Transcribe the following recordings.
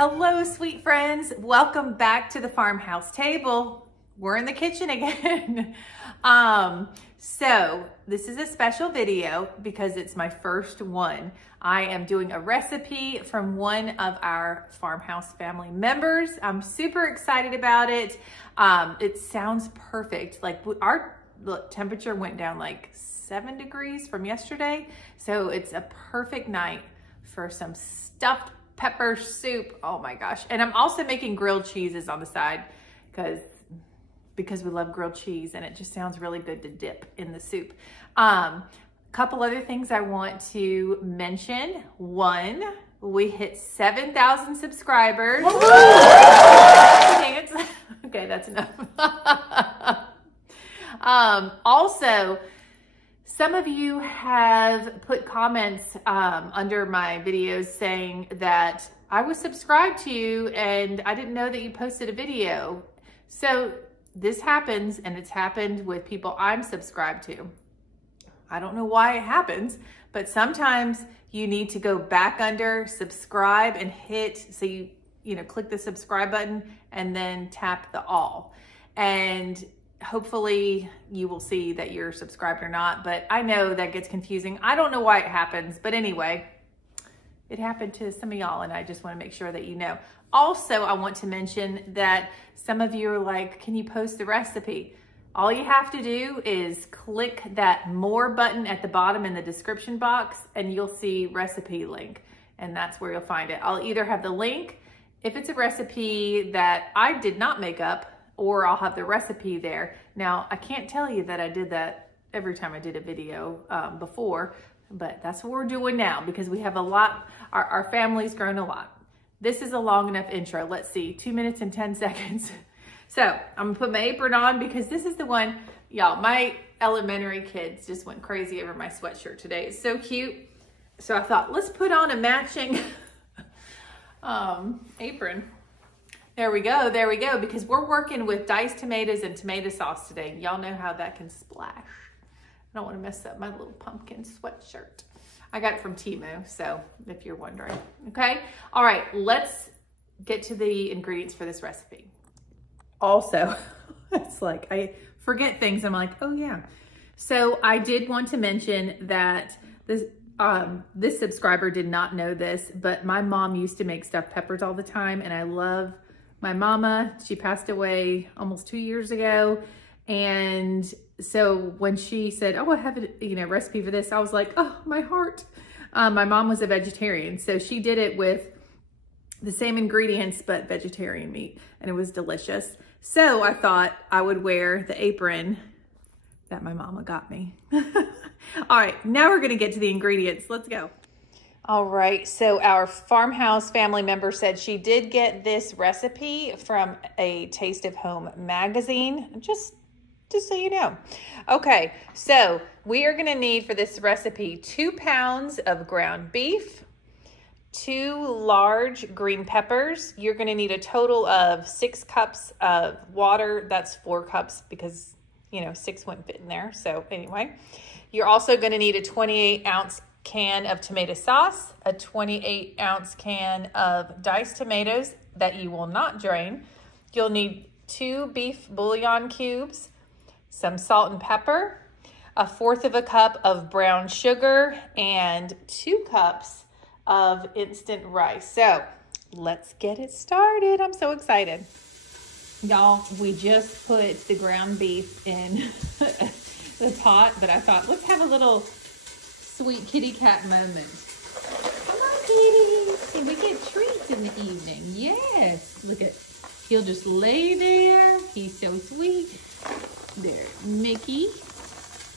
Hello, sweet friends. Welcome back to the Farmhouse Table. We're in the kitchen again. So this is a special video because it's my first one. I am doing a recipe from one of our Farmhouse family members. I'm super excited about it. It sounds perfect. Like our temperature went down like 7 degrees from yesterday. So it's a perfect night for some stuffed pepper soup. Oh my gosh. And I'm also making grilled cheeses on the side because we love grilled cheese and it just sounds really good to dip in the soup. Couple other things I want to mention. One, we hit 7,000 subscribers. Okay, that's enough. Also, some of you have put comments under my videos saying that I was subscribed to you and I didn't know that you posted a video. So this happens, and it's happened with people I'm subscribed to. I don't know why it happens, but sometimes you need to go back under subscribe and hit, so you click the subscribe button and then tap the all. And hopefully you will see that you're subscribed or not, but I know that gets confusing. I don't know why it happens, but anyway, it happened to some of y'all and I just want to make sure that you know. Also, I want to mention that some of you are like, can you post the recipe? All you have to do is click that more button at the bottom in the description box and you'll see recipe link, and that's where you'll find it. I'll either have the link if it's a recipe that I did not make up, or I'll have the recipe there. Now, I can't tell you that I did that every time I did a video before, but that's what we're doing now because we have a lot, our family's grown a lot. This is a long enough intro. Let's see, 2 minutes and 10 seconds. So I'm gonna put my apron on because this is the one, y'all, my elementary kids just went crazy over my sweatshirt today. It's so cute. So I thought, let's put on a matching apron. There we go, because we're working with diced tomatoes and tomato sauce today. Y'all know how that can splash. I don't wanna mess up my little pumpkin sweatshirt. I got it from Temu, so if you're wondering, okay? All right, let's get to the ingredients for this recipe. Also, it's like I forget things. I'm like, oh yeah. So I did want to mention that this subscriber did not know this, but my mom used to make stuffed peppers all the time, and I love my mama. She passed away almost 2 years ago. And so when she said, oh, I have a recipe for this, I was like, oh, my heart. My mom was a vegetarian, so she did it with the same ingredients, but vegetarian meat, and it was delicious. So I thought I would wear the apron that my mama got me. All right, now we're gonna get to the ingredients. Let's go. All right, so our Farmhouse family member said she did get this recipe from a Taste of Home magazine, just so you know. Okay, so we are gonna need for this recipe 2 pounds of ground beef, 2 large green peppers. You're gonna need a total of 6 cups of water. That's 4 cups because 6 wouldn't fit in there. So anyway, you're also gonna need a 28-ounce can of tomato sauce, a 28-ounce can of diced tomatoes that you will not drain. You'll need 2 beef bouillon cubes, some salt and pepper, 1/4 cup of brown sugar, and 2 cups of instant rice. So let's get it started. I'm so excited. Y'all, we just put the ground beef in the pot, but I thought, let's have a little sweet kitty cat moment. Come on, kitty. Can we get treats in the evening? Yes. Look at, he'll just lay there. He's so sweet. There, Mickey.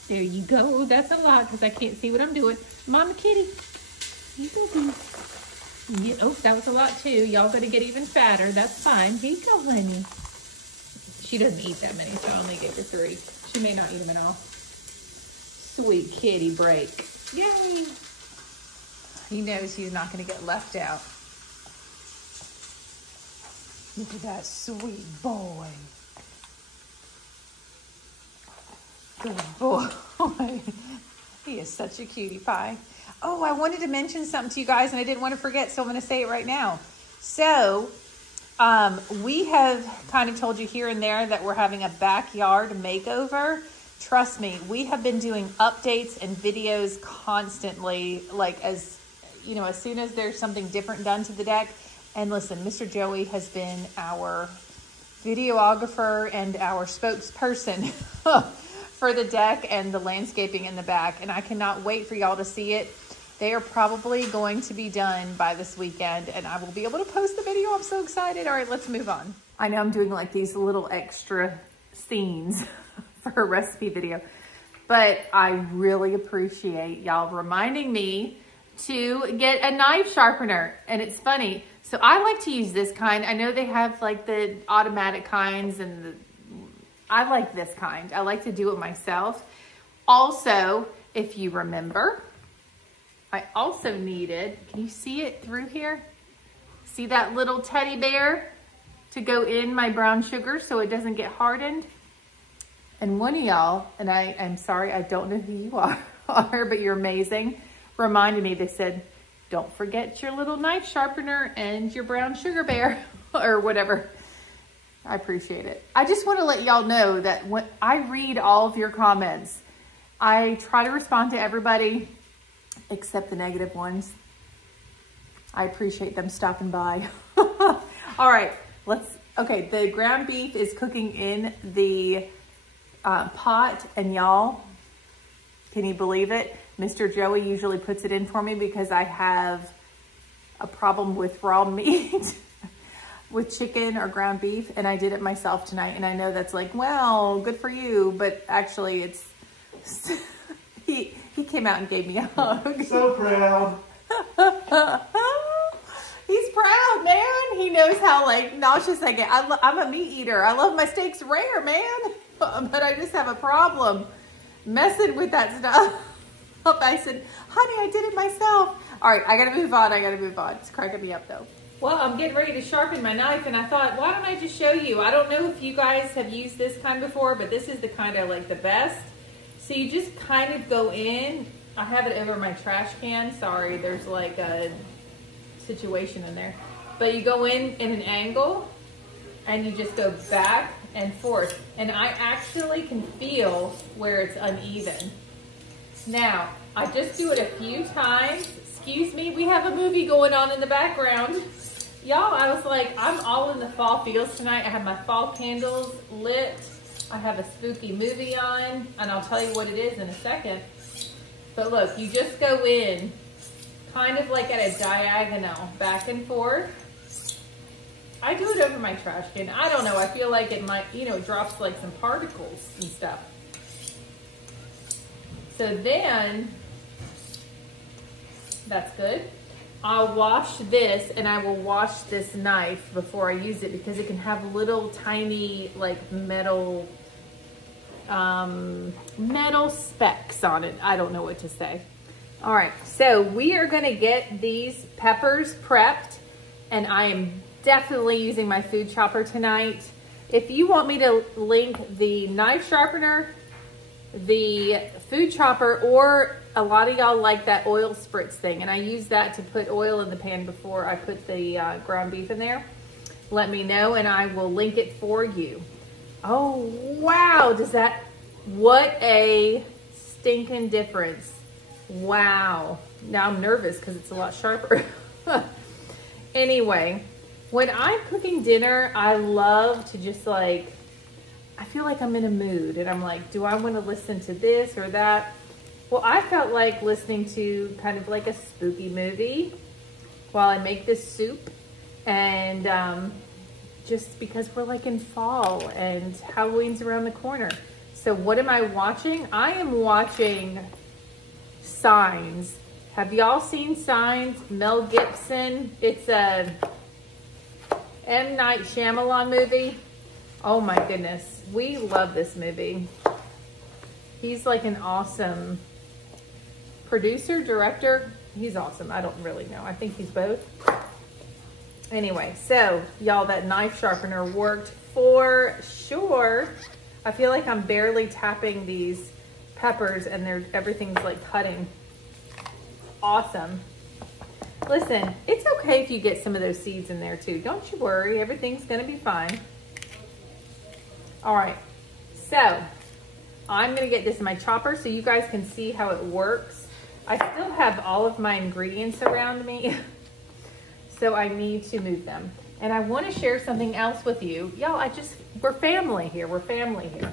There you go. Oh, that's a lot because I can't see what I'm doing. Mama kitty. Yeah, oh, that was a lot too. Y'all gonna get even fatter. That's fine. Here you go, honey. She doesn't eat that many, so I only gave her 3. She may not eat them at all. Sweet kitty break. Yay! He knows he's not gonna get left out. Look at that sweet boy. Good boy. He is such a cutie pie. Oh, I wanted to mention something to you guys and I didn't want to forget, so I'm going to say it right now. So we have kind of told you here and there that we're having a backyard makeover. Trust me, we have been doing updates and videos constantly, like as you know, as soon as there's something different done to the deck. And listen, Mr. Joey has been our videographer and our spokesperson for the deck and the landscaping in the back. And I cannot wait for y'all to see it. They are probably going to be done by this weekend and I will be able to post the video. I'm so excited. All right, let's move on. I know I'm doing like these little extra scenes for a recipe video, but I really appreciate y'all reminding me to get a knife sharpener. And it's funny. So I like to use this kind. I know they have like the automatic kinds and I like this kind. I like to do it myself. Also, if you remember, I also needed, can you see it through here? See that little teddy bear to go in my brown sugar so it doesn't get hardened? And one of y'all, and I'm sorry, I don't know who you are, but you're amazing, reminded me, they said, don't forget your little knife sharpener and your brown sugar bear or whatever. I appreciate it. I just want to let y'all know that when I read all of your comments, I try to respond to everybody except the negative ones. I appreciate them stopping by. All right, okay, the ground beef is cooking in the pot, and y'all, can you believe it? Mr. Joey usually puts it in for me because I have a problem with raw meat with chicken or ground beef, and I did it myself tonight. And I know that's like, well, good for you, but actually it's, he came out and gave me a hug. So proud. He's proud, man. He knows how like nauseous I get. I'm a meat eater. I love my steaks rare, man. But I just have a problem messing with that stuff. I said, honey, I did it myself. All right, I gotta move on. It's cracking me up though. Well, I'm getting ready to sharpen my knife and I thought, why don't I just show you? I don't know if you guys have used this kind before, but this is the kind I like the best. So you just kind of go in. I have it over my trash can. Sorry, there's like a situation in there. But you go in an angle and you just go back and forth. And I actually can feel where it's uneven. Now, I just do it a few times. Excuse me, we have a movie going on in the background. Y'all, I was like, I'm all in the fall feels tonight. I have my fall candles lit. I have a spooky movie on, and I'll tell you what it is in a second. But look, you just go in kind of like at a diagonal, back and forth. I do it over my trash can. I don't know, I feel like it might, you know, it drops like some particles and stuff. So then, that's good. I'll wash this, and I will wash this knife before I use it because it can have little tiny like metal specks on it. I don't know what to say. All right, so we are gonna get these peppers prepped, and I am definitely using my food chopper tonight. If you want me to link the knife sharpener, the food chopper, or a lot of y'all like that oil spritz thing, and I use that to put oil in the pan before I put the ground beef in there, let me know and I will link it for you. Oh wow, what a stinking difference. Wow, now I'm nervous because it's a lot sharper. Anyway, when I'm cooking dinner, I love to just like, I feel like I'm in a mood and I'm like, do I want to listen to this or that? Well, I felt like listening to kind of like a spooky movie while I make this soup. And just because we're like in fall and Halloween's around the corner. So what am I watching? I am watching Signs. Have y'all seen Signs? Mel Gibson. It's a M. Night Shyamalan movie. Oh my goodness. We love this movie. He's like an awesome producer, director. He's awesome. I don't really know. I think he's both. Anyway, so y'all, that knife sharpener worked for sure. I feel like I'm barely tapping these peppers and everything's like cutting. Awesome. Listen, it's okay if you get some of those seeds in there too. Don't you worry, everything's gonna be fine. All right, so I'm gonna get this in my chopper so you guys can see how it works. I still have all of my ingredients around me, so I need to move them. And I wanna share something else with you. Y'all, we're family here, we're family here.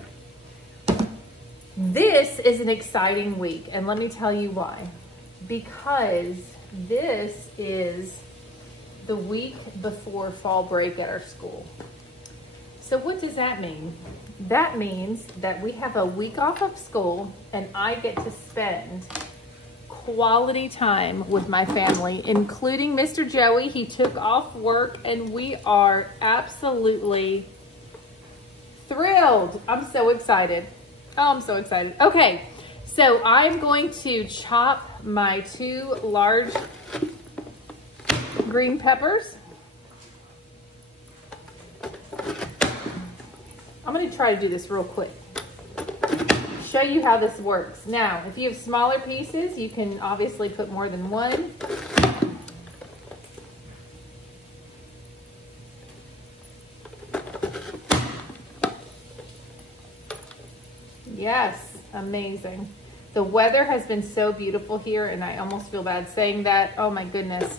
This is an exciting week, and let me tell you why. Because this is the week before fall break at our school. So what does that mean? That means that we have a week off of school and I get to spend quality time with my family, including Mr. Joey. He took off work and we are absolutely thrilled. I'm so excited. Oh, I'm so excited. Okay, so I'm going to chop my 2 large green peppers. I'm going to try to do this real quick. Show you how this works. Now, if you have smaller pieces, you can obviously put more than one. Yes, amazing. The weather has been so beautiful here, and I almost feel bad saying that. Oh my goodness.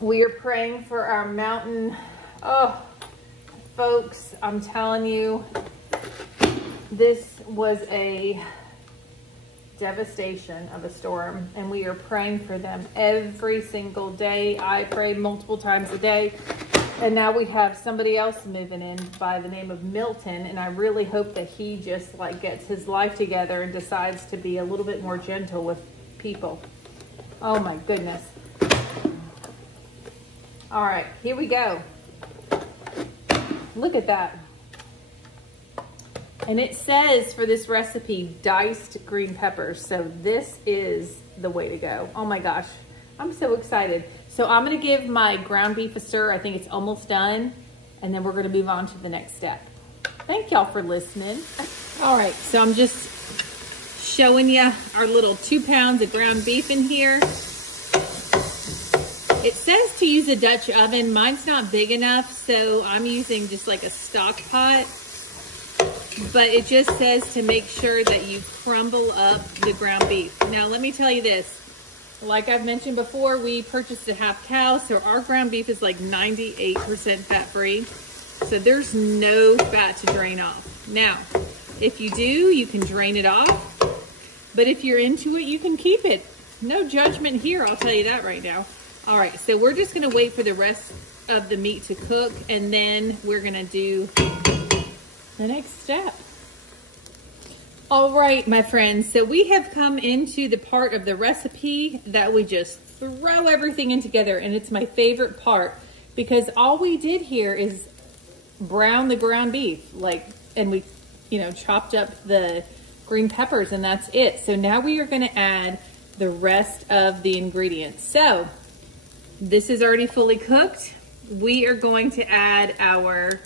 We are praying for our mountain. Oh, folks, I'm telling you, this was a devastation of a storm, and we are praying for them every single day. I pray multiple times a day. And now we have somebody else moving in by the name of Milton, and I really hope that he just like gets his life together and decides to be a little bit more gentle with people. Oh my goodness. All right, here we go. Look at that. And it says for this recipe, diced green peppers. So this is the way to go. Oh my gosh, I'm so excited. So I'm gonna give my ground beef a stir. I think it's almost done. And then we're gonna move on to the next step. Thank y'all for listening. All right, so I'm just showing you our little 2 pounds of ground beef in here. It says to use a Dutch oven. Mine's not big enough, so I'm using just like a stock pot. But it just says to make sure that you crumble up the ground beef. Now, let me tell you this. Like I've mentioned before, we purchased a half cow, so our ground beef is like 98% fat-free. So there's no fat to drain off. Now, if you do, you can drain it off. But if you're into it, you can keep it. No judgment here, I'll tell you that right now. All right, so we're just gonna wait for the rest of the meat to cook, and then we're gonna do the next step. All right, my friends, so we have come into the part of the recipe that we just throw everything in together, and it's my favorite part because all we did here is brown the ground beef, and we, chopped up the green peppers, and that's it. So now we are gonna add the rest of the ingredients. So this is already fully cooked. We are going to add our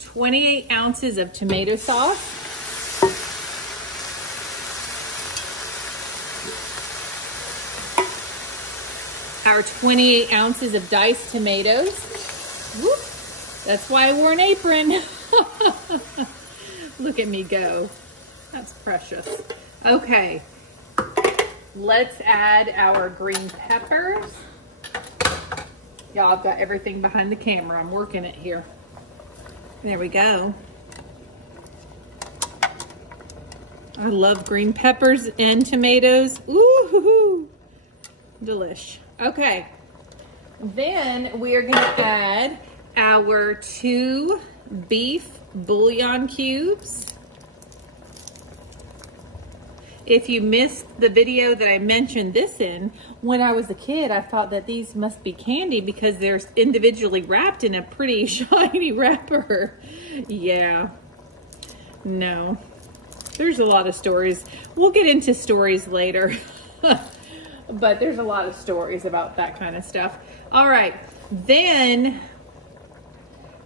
28 ounces of tomato sauce. Our 28 ounces of diced tomatoes. Whoop. That's why I wore an apron. Look at me go. That's precious. Okay. Let's add our green peppers. Y'all, I've got everything behind the camera. I'm working it here. There we go. I love green peppers and tomatoes. Ooh, delish. Okay, then we are gonna add our 2 beef bouillon cubes. If you missed the video that I mentioned this in, when I was a kid, I thought that these must be candy because they're individually wrapped in a pretty shiny wrapper. Yeah, no, there's a lot of stories. We'll get into stories later. But there's a lot of stories about that kind of stuff. All right, then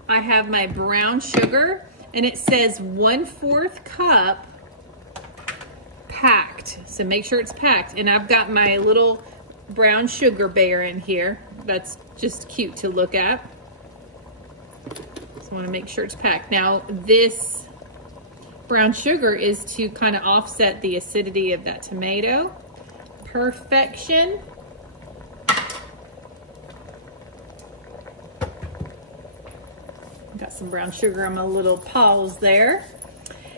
I have my brown sugar, and it says 1/4 cup packed. So make sure it's packed. And I've got my little brown sugar bear in here. That's just cute to look at. So I want to make sure it's packed. Now this brown sugar is to kind of offset the acidity of that tomato. Perfection. Got some brown sugar on my little paws there.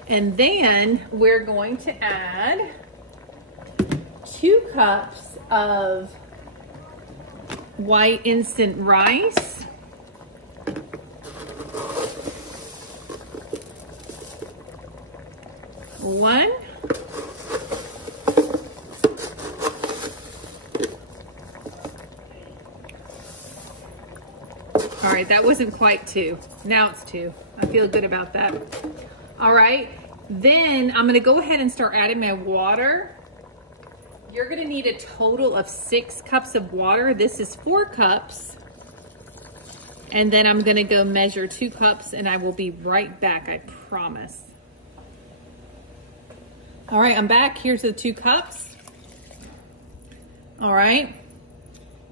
And then we're going to add 2 cups of white instant rice. One. All right, that wasn't quite 2. Now it's 2. I feel good about that. All right, then I'm gonna go ahead and start adding my water. You're gonna need a total of 6 cups of water. This is 4 cups. And then I'm gonna go measure 2 cups and I will be right back, I promise. All right, I'm back. Here's the 2 cups. All right.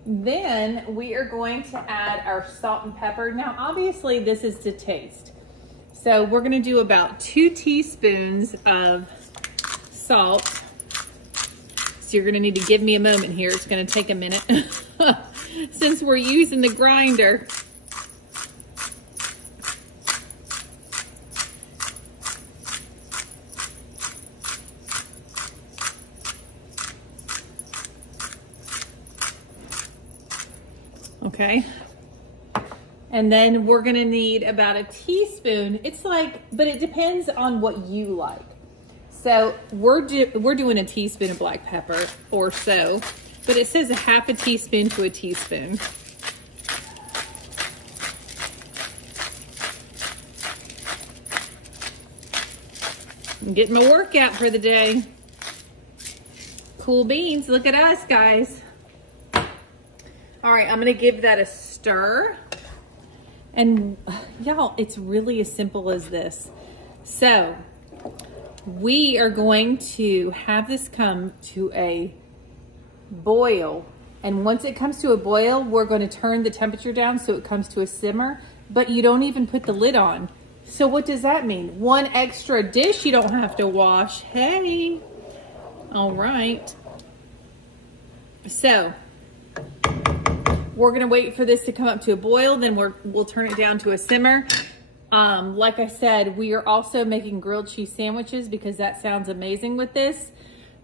Then we are going to add our salt and pepper. Now, obviously this is to taste. So we're gonna do about 2 teaspoons of salt. So you're gonna need to give me a moment here. It's gonna take a minute since we're using the grinder. Okay. And then we're gonna need about a teaspoon. It's like, but it depends on what you like. So we're doing a teaspoon of black pepper or so, but it says a half a teaspoon to a teaspoon. I'm getting my workout for the day. Cool beans, look at us, guys. All right, I'm gonna give that a stir. And y'all, it's really as simple as this. So we are going to have this come to a boil. And once it comes to a boil, we're going to turn the temperature down so it comes to a simmer, but you don't even put the lid on. So what does that mean? 1 extra dish you don't have to wash. Hey. All right. So we're gonna wait for this to come up to a boil, then we'll turn it down to a simmer. Like I said, we are also making grilled cheese sandwiches because that sounds amazing with this.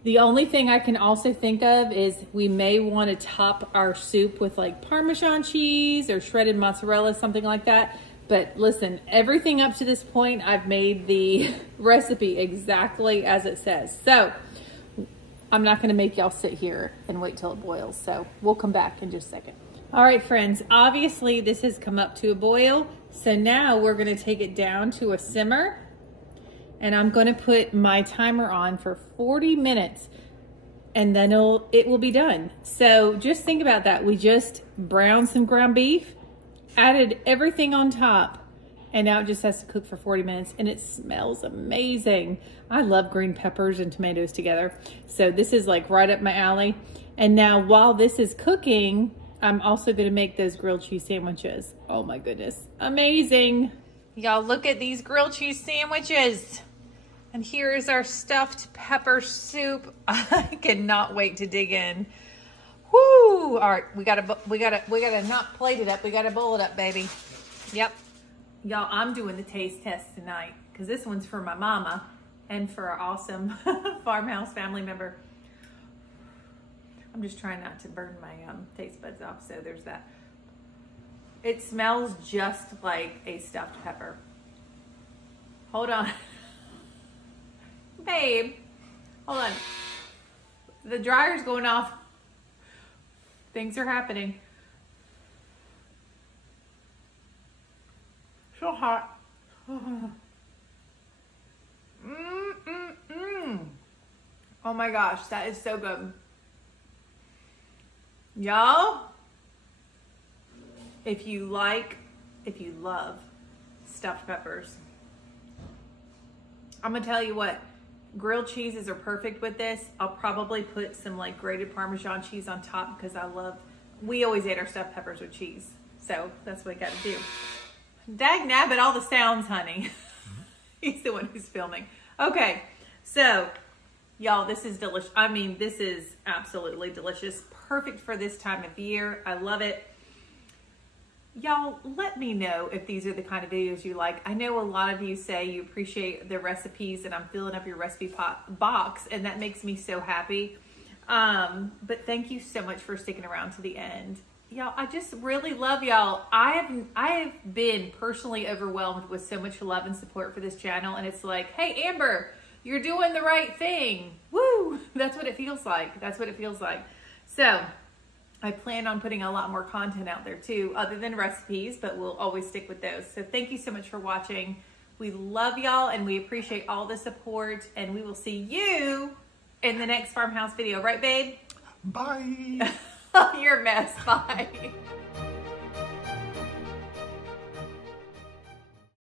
The only thing I can also think of is we may want to top our soup with like Parmesan cheese or shredded mozzarella, something like that. But listen, everything up to this point, I've made the recipe exactly as it says. So I'm not gonna make y'all sit here and wait till it boils. So we'll come back in just a second. All right, friends, obviously this has come up to a boil. So now we're gonna take it down to a simmer and I'm gonna put my timer on for 40 minutes and then it will be done. So just think about that. We just browned some ground beef, added everything on top, and now it just has to cook for 40 minutes and it smells amazing. I love green peppers and tomatoes together. So this is like right up my alley. And now while this is cooking, I'm also gonna make those grilled cheese sandwiches. Oh my goodness, amazing. Y'all look at these grilled cheese sandwiches. And here is our stuffed pepper soup. I cannot wait to dig in. Whoo! All right, we gotta not plate it up. We gotta bowl it up, baby. Yep. Y'all, I'm doing the taste test tonight because this one's for my mama and for our awesome Farmhouse family member. I'm just trying not to burn my taste buds off, so there's that. It smells just like a stuffed pepper. Hold on. Babe, hold on. The dryer's going off. Things are happening. So hot. Oh my gosh, that is so good. Y'all, if you love stuffed peppers, I'm gonna tell you what, Grilled cheeses are perfect with this. I'll probably put some like grated Parmesan cheese on top because we always ate our stuffed peppers with cheese. So that's what I got to do. Dag nabbit, all the sounds, honey. He's the one who's filming. Okay, so y'all, this is delicious. I mean, this is absolutely delicious. Perfect for this time of year. I love it. Y'all, let me know if these are the kind of videos you like. I know a lot of you say you appreciate the recipes, and I'm filling up your recipe box, and that makes me so happy. But thank you so much for sticking around to the end. Y'all, I just really love y'all. I have been personally overwhelmed with so much love and support for this channel, and it's like, hey, Amber, you're doing the right thing. Woo! That's what it feels like. That's what it feels like. So I plan on putting a lot more content out there too, other than recipes, but we'll always stick with those. So thank you so much for watching. We love y'all and we appreciate all the support, and we will see you in the next farmhouse video. Right, babe? Bye. You're a mess. Bye.